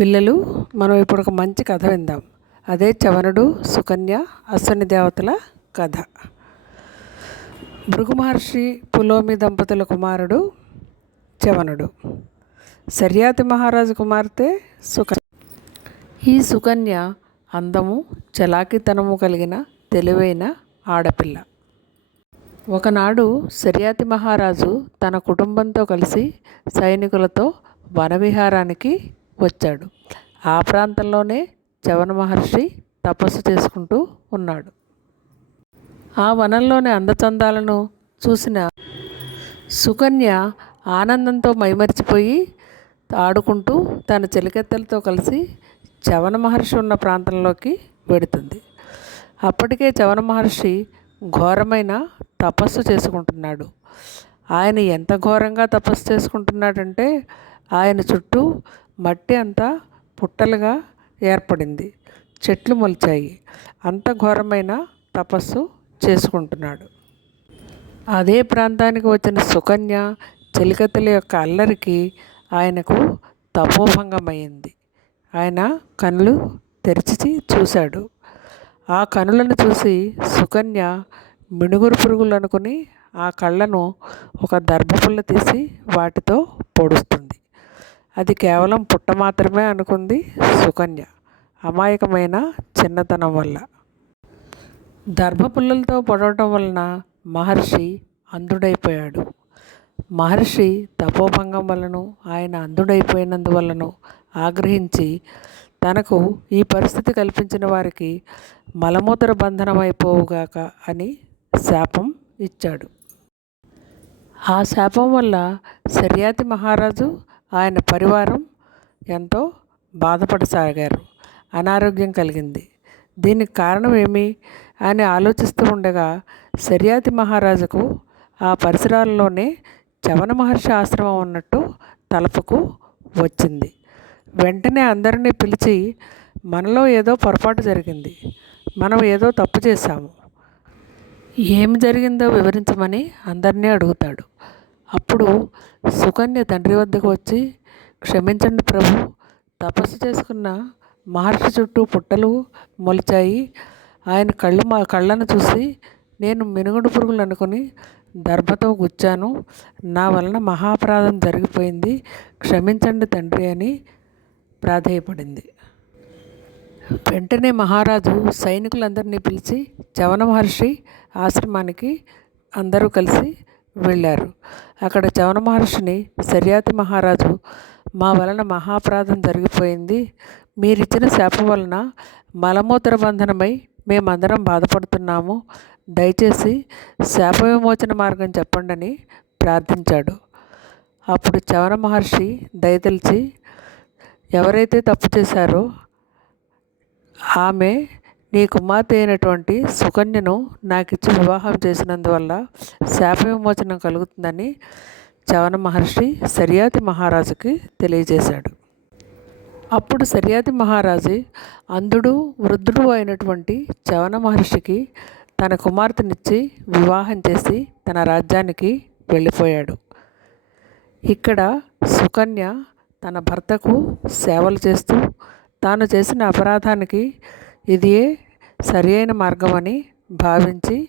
పిల్లలు మనం ఇప్పుడు ఒక మంచి కథ విందాం. అదే చవనుడు సుకన్య అశ్వని దేవతల కథ. భృగు మహర్షి పులోమి దంపతుల కుమారుడు చవనుడు. సర్యాతి మహారాజు కుమార్తె సుక ఈ సుకన్య అందము చలాకితనము కలిగిన తెలివైన ఆడపిల్ల. ఒకనాడు సర్యాతి మహారాజు తన కుటుంబంతో కలిసి సైనికులతో వనవిహారానికి వచ్చాడు. ఆ ప్రాంతంలోనే చవన మహర్షి తపస్సు చేసుకుంటూ ఉన్నాడు. ఆ వనంలోని అందచందాలను చూసిన సుకన్య ఆనందంతో మైమరిచిపోయి ఆడుకుంటూ తన చెలికెత్తలతో కలిసి చవన మహర్షి ఉన్న ప్రాంతంలోకి వెడుతుంది. అప్పటికే చవన మహర్షి ఘోరమైన తపస్సు చేసుకుంటున్నాడు. ఆయన ఎంత ఘోరంగా తపస్సు చేసుకుంటున్నాడంటే ఆయన చుట్టూ మట్టి అంతా పుట్టలుగా ఏర్పడింది. చెట్లు మొలిచాయి. అంత ఘోరమైన తపస్సు చేసుకుంటున్నాడు. అదే ప్రాంతానికి వచ్చిన సుకన్య చెలికతల యొక్క అల్లరికి ఆయనకు తపోభంగమైంది. ఆయన కనులు తెరిచి చూశాడు. ఆ కనులను చూసి సుకన్య మినుగురు పురుగులు అనుకుని ఆ కళ్ళను ఒక దర్భపుల్ల తీసి వాటితో పొడుస్తుంది. అది కేవలం పుట్ట మాత్రమే అనుకుంది సుకన్య. అమాయకమైన చిన్నతనం వల్ల. దర్భపుల్లలతో పొడవటం వలన మహర్షి అంధుడైపోయాడు. మహర్షి తపోభంగం వలను ఆయన అంధుడైపోయినందువలను ఆగ్రహించి తనకు ఈ పరిస్థితి కల్పించిన వారికి మలమూత్ర బంధనమైపోవుగాక అని శాపం ఇచ్చాడు. ఆ శాపం వల్ల శర్యాతి మహారాజు ఆయన పరివారం ఎంతో బాధపడసాగారు. అనారోగ్యం కలిగింది. దీనికి కారణం ఏమి? అని ఆలోచిస్తూ ఉండగా శర్యాతి మహారాజుకు ఆ పరిసరాల్లోనే చవన మహర్షి ఆశ్రమం ఉన్నట్టు తలపుకు వచ్చింది. వెంటనే అందరినీ పిలిచి మనలో ఏదో పొరపాటు జరిగింది. మనం ఏదో తప్పు చేశాము. ఏమి జరిగిందో వివరించమని అందరినీ అడుగుతాడు. అప్పుడు సుకన్య తండ్రి వద్దకు వచ్చి క్షమించండి ప్రభు తపస్సు చేసుకున్న మహర్షి చుట్టూ పుట్టలు మొలిచాయి. ఆయన కళ్ళు మా కళ్ళను చూసి నేను మినుగుడు పురుగులు అనుకుని దర్భతో గుచ్చాను. నా వలన మహాపరాధం జరిగిపోయింది. క్షమించండి తండ్రి అని ప్రాధేయపడింది. వెంటనే మహారాజు సైనికులందరినీ పిలిచి చవన మహర్షి ఆశ్రమానికి అందరూ కలిసి వెళ్ళారు. అక్కడ చవన మహర్షిని శర్యాతి మహారాజు మా వలన మహాపరాధం జరిగిపోయింది. మీరిచ్చిన శాపం వలన మలమూత్ర బంధనమై మేమందరం బాధపడుతున్నాము. దయచేసి శాప విమోచన మార్గం చెప్పండి అని ప్రార్థించాడు. అప్పుడు చవన మహర్షి దయతలిచి ఎవరైతే తప్పు చేశారో ఆమె నీ కుమార్తె అయినటువంటి సుకన్యను నాకిచ్చి వివాహం చేసినందువల్ల శాప విమోచనం కలుగుతుందని చవన మహర్షి సరియాతి మహారాజుకి తెలియజేశాడు. అప్పుడు సరియాతి మహారాజు అంధుడు వృద్ధుడు అయినటువంటి చవన మహర్షికి తన కుమార్తెనిచ్చి వివాహం చేసి తన రాజ్యానికి వెళ్ళిపోయాడు. ఇక్కడ సుకన్య తన భర్తకు సేవలు చేస్తూ తాను చేసిన అపరాధానికి ఇది సరి అయిన మార్గమని భావించి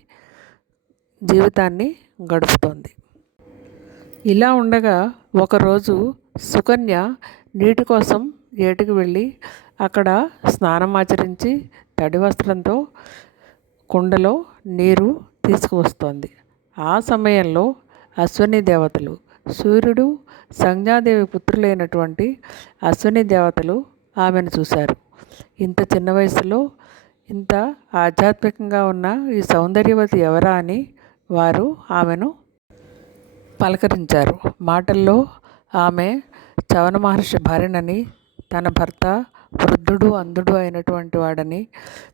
జీవితాన్ని గడుపుతోంది. ఇలా ఉండగా ఒకరోజు సుకన్య నీటి కోసం ఏటికి వెళ్ళి అక్కడ స్నానం ఆచరించి తడి వస్త్రంతో కుండలో నీరు తీసుకువస్తోంది. ఆ సమయంలో అశ్వని దేవతలు సూర్యుడు సంజ్ఞాదేవి పుత్రులైనటువంటి అశ్వని దేవతలు ఆమెను చూశారు. ఇంత చిన్న వయసులో ఇంత ఆధ్యాత్మికంగా ఉన్న ఈ సౌందర్యవతి ఎవరా అని వారు ఆమెను పలకరించారు. మాటల్లో ఆమె చవన మహర్షి భార్యనని తన భర్త వృద్ధుడు అంధుడు అయినటువంటి వాడని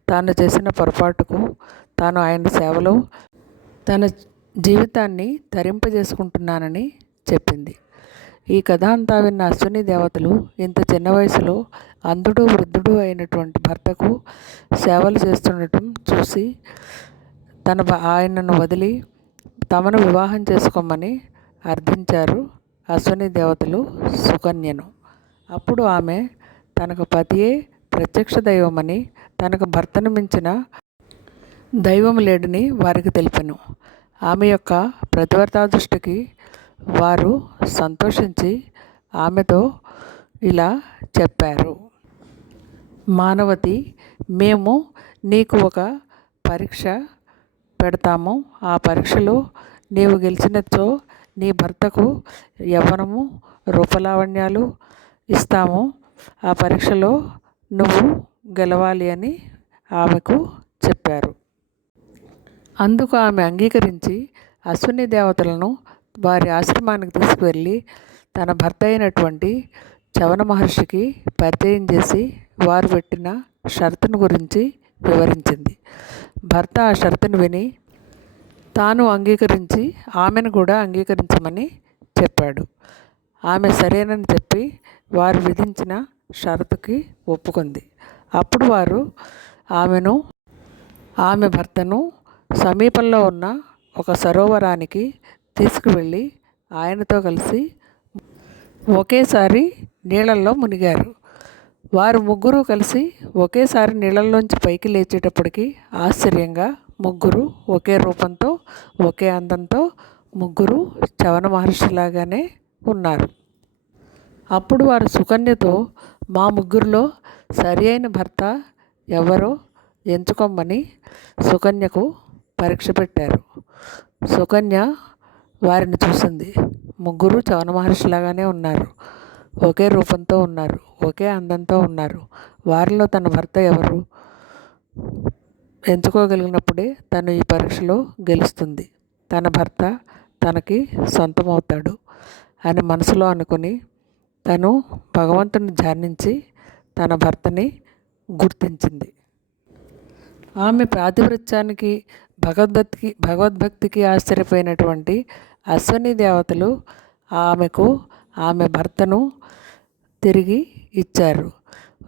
తాను చేసిన పొరపాటుకు తాను ఆయన సేవలో తన జీవితాన్ని తరింపజేసుకుంటున్నానని చెప్పింది. ఈ కథ అంతా విన్న అశ్విని దేవతలు ఇంత చిన్న వయసులో అంధుడు వృద్ధుడు అయినటువంటి భర్తకు సేవలు చేస్తుండటం చూసి తన ఆయనను వదిలి తమను వివాహం చేసుకోమని అర్థించారు అశ్విని దేవతలు సుకన్యను. అప్పుడు ఆమె తనకు పతియే ప్రత్యక్ష దైవమని తనకు భర్తను మించిన దైవం లేడని వారికి తెలిపెను. ఆమె యొక్క ప్రతివర్తా దృష్టికి వారు సంతోషించి ఆమెతో ఇలా చెప్పారు. మానవతి మేము నీకు ఒక పరీక్ష పెడతాము. ఆ పరీక్షలో నీవు గెలిచినచో నీ భర్తకు యవ్వనము రూపలావణ్యాలు ఇస్తాము. ఆ పరీక్షలో నువ్వు గెలవాలి అని ఆమెకు చెప్పారు. అందుకు ఆమె అంగీకరించి అశ్విని దేవతలను వారి ఆశ్రమానికి తీసుకువెళ్ళి తన భర్త అయినటువంటి చవన మహర్షికి పరిచయం చేసి వారు పెట్టిన షరతును గురించి వివరించింది. భర్త ఆ షరతును విని తాను అంగీకరించి ఆమెను కూడా అంగీకరించమని చెప్పాడు. ఆమె సరేనని చెప్పి వారు విధించిన షరతుకి ఒప్పుకుంది. అప్పుడు వారు ఆమెను ఆమె భర్తను సమీపంలో ఉన్న ఒక సరోవరానికి తీసుకువెళ్ళి ఆయనతో కలిసి ఒకేసారి నీళ్ళల్లో మునిగారు. వారు ముగ్గురు కలిసి ఒకేసారి నీళ్ళల్లోంచి పైకి లేచేటప్పటికి ఆశ్చర్యంగా ముగ్గురు ఒకే రూపంతో ఒకే అందంతో ముగ్గురు చవన మహర్షిలాగానే ఉన్నారు. అప్పుడు వారు సుకన్యతో మా ముగ్గురిలో సరి అయిన భర్త ఎవరో ఎంచుకోమని సుకన్యకు పరీక్ష పెట్టారు. సుకన్య వారిని చూసింది. ముగ్గురు చవన మహర్షిలాగానే ఉన్నారు. ఒకే రూపంతో ఉన్నారు. ఒకే అందంతో ఉన్నారు. వారిలో తన భర్త ఎవరు? ఎంచుకోగలిగినప్పుడే తను ఈ పరీక్షలో గెలుస్తుంది. తన భర్త తనకి సొంతమవుతాడు అని మనసులో అనుకుని తను భగవంతుని ధ్యానించి తన భర్తని గుర్తించింది. ఆమె ప్రాతివృత్యానికి భగవద్భక్తికి భగవద్భక్తికి ఆశ్చర్యపోయినటువంటి అశ్వని దేవతలు ఆమెకు ఆమె భర్తను తిరిగి ఇచ్చారు.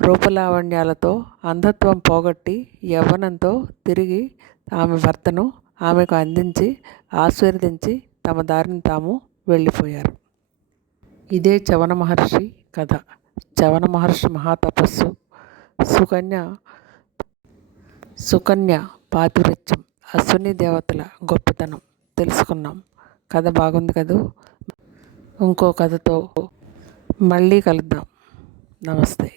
రూపలావణ్యాలతో అంధత్వం పోగొట్టి యవ్వనంతో తిరిగి ఆమె భర్తను ఆమెకు అందించి ఆశీర్వదించి తమ దారిని తాము వెళ్ళిపోయారు. ఇదే చవన మహర్షి కథ. చవన మహర్షి మహాతపస్సు. సుకన్య సుకన్య పాతివృత్యం అశ్విని దేవతల గొప్పతనం తెలుసుకున్నాం. కథ బాగుంది కదూ? ఇంకో కథతో మళ్ళీ కలుద్దాం. నమస్తే.